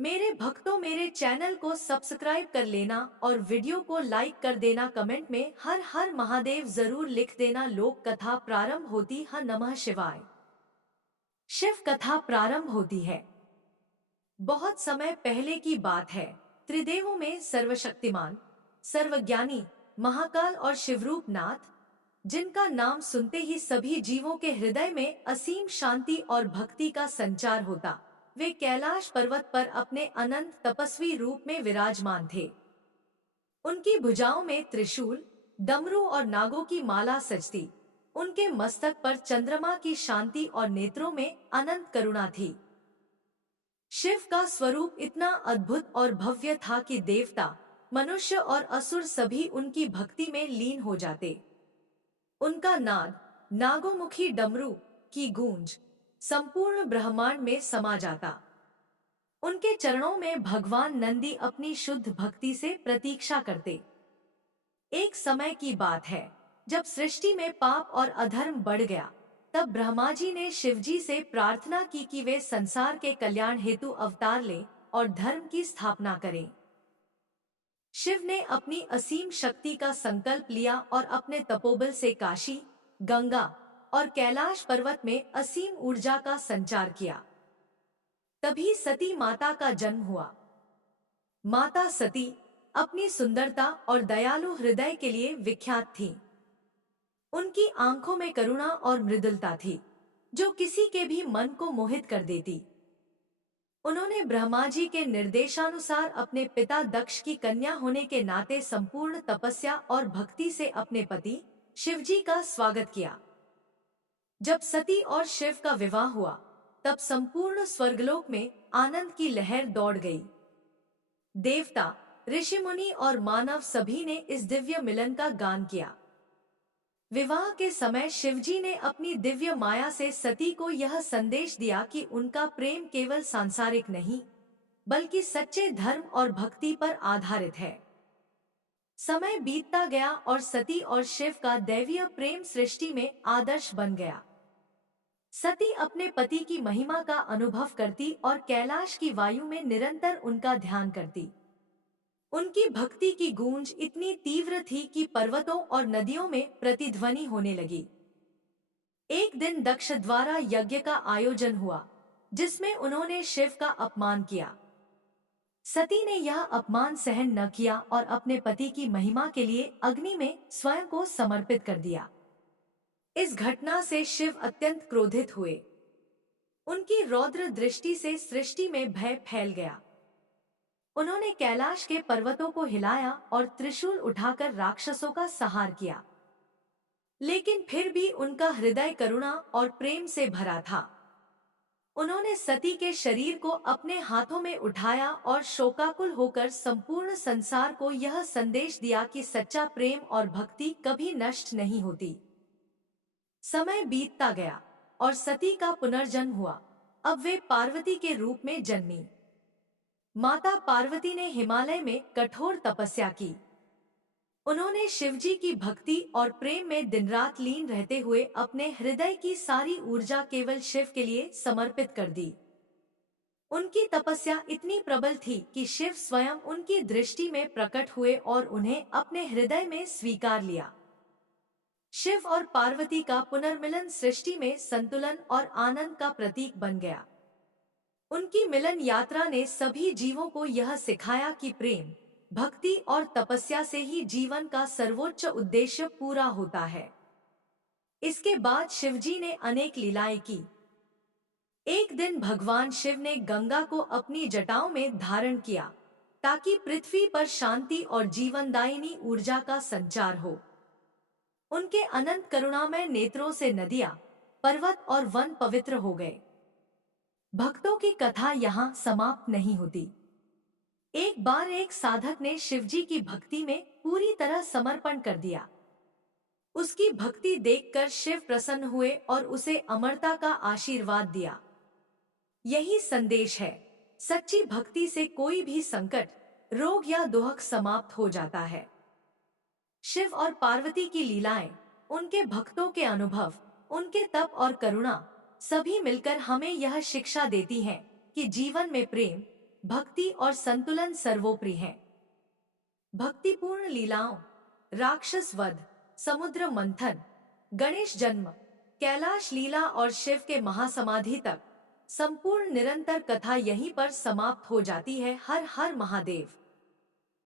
मेरे भक्तों, मेरे चैनल को सब्सक्राइब कर लेना और वीडियो को लाइक कर देना। कमेंट में हर हर महादेव जरूर लिख देना। लोक कथा प्रारंभ होती है। नमः शिवाय। शिव कथा प्रारंभ होती है। बहुत समय पहले की बात है। त्रिदेवों में सर्वशक्तिमान, सर्वज्ञानी महाकाल और शिवरूप नाथ, जिनका नाम सुनते ही सभी जीवों के हृदय में असीम शांति और भक्ति का संचार होता, वे कैलाश पर्वत पर अपने अनंत तपस्वी रूप में विराजमान थे। उनकी भुजाओं में त्रिशूल, डमरू और नागों की माला सजती। उनके मस्तक पर चंद्रमा की शांति और नेत्रों में अनंत करुणा थी। शिव का स्वरूप इतना अद्भुत और भव्य था कि देवता, मनुष्य और असुर सभी उनकी भक्ति में लीन हो जाते। उनका नाद, नागोमुखी डमरू की गूंज संपूर्ण ब्रह्मांड में समा जाता। उनके चरणों में भगवान नंदी अपनी शुद्ध भक्ति से प्रतीक्षा करते। एक समय की बात है, जब सृष्टि में पाप और अधर्म बढ़ गया, तब ब्रह्मा जी ने शिवजी से प्रार्थना की कि वे संसार के कल्याण हेतु अवतार लें और धर्म की स्थापना करें। शिव ने अपनी असीम शक्ति का संकल्प लिया और अपने तपोबल से काशी, गंगा और कैलाश पर्वत में असीम ऊर्जा का संचार किया। तभी सती माता का जन्म हुआ। माता सती अपनी सुंदरता और दयालु हृदय के लिए विख्यात थी। उनकी आंखों में करुणा और मृदुलता थी, जो किसी के भी मन को मोहित कर देती। उन्होंने ब्रह्मा जी के निर्देशानुसार अपने पिता दक्ष की कन्या होने के नाते संपूर्ण तपस्या और भक्ति से अपने पति शिवजी का स्वागत किया। जब सती और शिव का विवाह हुआ, तब संपूर्ण स्वर्गलोक में आनंद की लहर दौड़ गई। देवता, ऋषि मुनि और मानव सभी ने इस दिव्य मिलन का गान किया। विवाह के समय शिवजी ने अपनी दिव्य माया से सती को यह संदेश दिया कि उनका प्रेम केवल सांसारिक नहीं, बल्कि सच्चे धर्म और भक्ति पर आधारित है। समय बीतता गया और सती और शिव का दैवीय प्रेम सृष्टि में आदर्श बन गया। सती अपने पति की महिमा का अनुभव करती और कैलाश की वायु में निरंतर उनका ध्यान करती। उनकी भक्ति की गूंज इतनी तीव्र थी कि पर्वतों और नदियों में प्रतिध्वनि होने लगी। एक दिन दक्ष द्वारा यज्ञ का आयोजन हुआ, जिसमें उन्होंने शिव का अपमान किया। सती ने यह अपमान सहन न किया और अपने पति की महिमा के लिए अग्नि में स्वयं को समर्पित कर दिया। इस घटना से शिव अत्यंत क्रोधित हुए। उनकी रौद्र दृष्टि से सृष्टि में भय फैल गया। उन्होंने कैलाश के पर्वतों को हिलाया और त्रिशूल उठाकर राक्षसों का संहार किया। लेकिन फिर भी उनका हृदय करुणा और प्रेम से भरा था। उन्होंने सती के शरीर को अपने हाथों में उठाया और शोकाकुल होकर संपूर्ण संसार को यह संदेश दिया कि सच्चा प्रेम और भक्ति कभी नष्ट नहीं होती। समय बीतता गया और सती का पुनर्जन्म हुआ। अब वे पार्वती के रूप में जन्मी। माता पार्वती ने हिमालय में कठोर तपस्या की। उन्होंने शिवजी की भक्ति और प्रेम में दिन रात लीन रहते हुए अपने हृदय की सारी ऊर्जा केवल शिव के लिए समर्पित कर दी। उनकी तपस्या इतनी प्रबल थी कि शिव स्वयं उनकी दृष्टि में प्रकट हुए और उन्हें अपने हृदय में स्वीकार लिया। शिव और पार्वती का पुनर्मिलन सृष्टि में संतुलन और आनंद का प्रतीक बन गया। उनकी मिलन यात्रा ने सभी जीवों को यह सिखाया कि प्रेम, भक्ति और तपस्या से ही जीवन का सर्वोच्च उद्देश्य पूरा होता है। इसके बाद शिवजी ने अनेक लीलाएं की। एक दिन भगवान शिव ने गंगा को अपनी जटाओं में धारण किया, ताकि पृथ्वी पर शांति और जीवनदायिनी ऊर्जा का संचार हो। उनके अनंत करुणामय नेत्रों से नदियां, पर्वत और वन पवित्र हो गए। भक्तों की कथा यहाँ समाप्त नहीं होती। एक बार एक साधक ने शिवजी की भक्ति में पूरी तरह समर्पण कर दिया। उसकी भक्ति देखकर शिव प्रसन्न हुए और उसे अमरता का आशीर्वाद दिया। यही संदेश है, सच्ची भक्ति से कोई भी संकट, रोग या दुख समाप्त हो जाता है। शिव और पार्वती की लीलाएं, उनके भक्तों के अनुभव, उनके तप और करुणा सभी मिलकर हमें यह शिक्षा देती हैं कि जीवन में प्रेम, भक्ति और संतुलन सर्वोपरि है। भक्तिपूर्ण लीलाओं, राक्षस वध, समुद्र मंथन, गणेश जन्म, कैलाश लीला और शिव के महासमाधि तक संपूर्ण निरंतर कथा यहीं पर समाप्त हो जाती है। हर हर महादेव।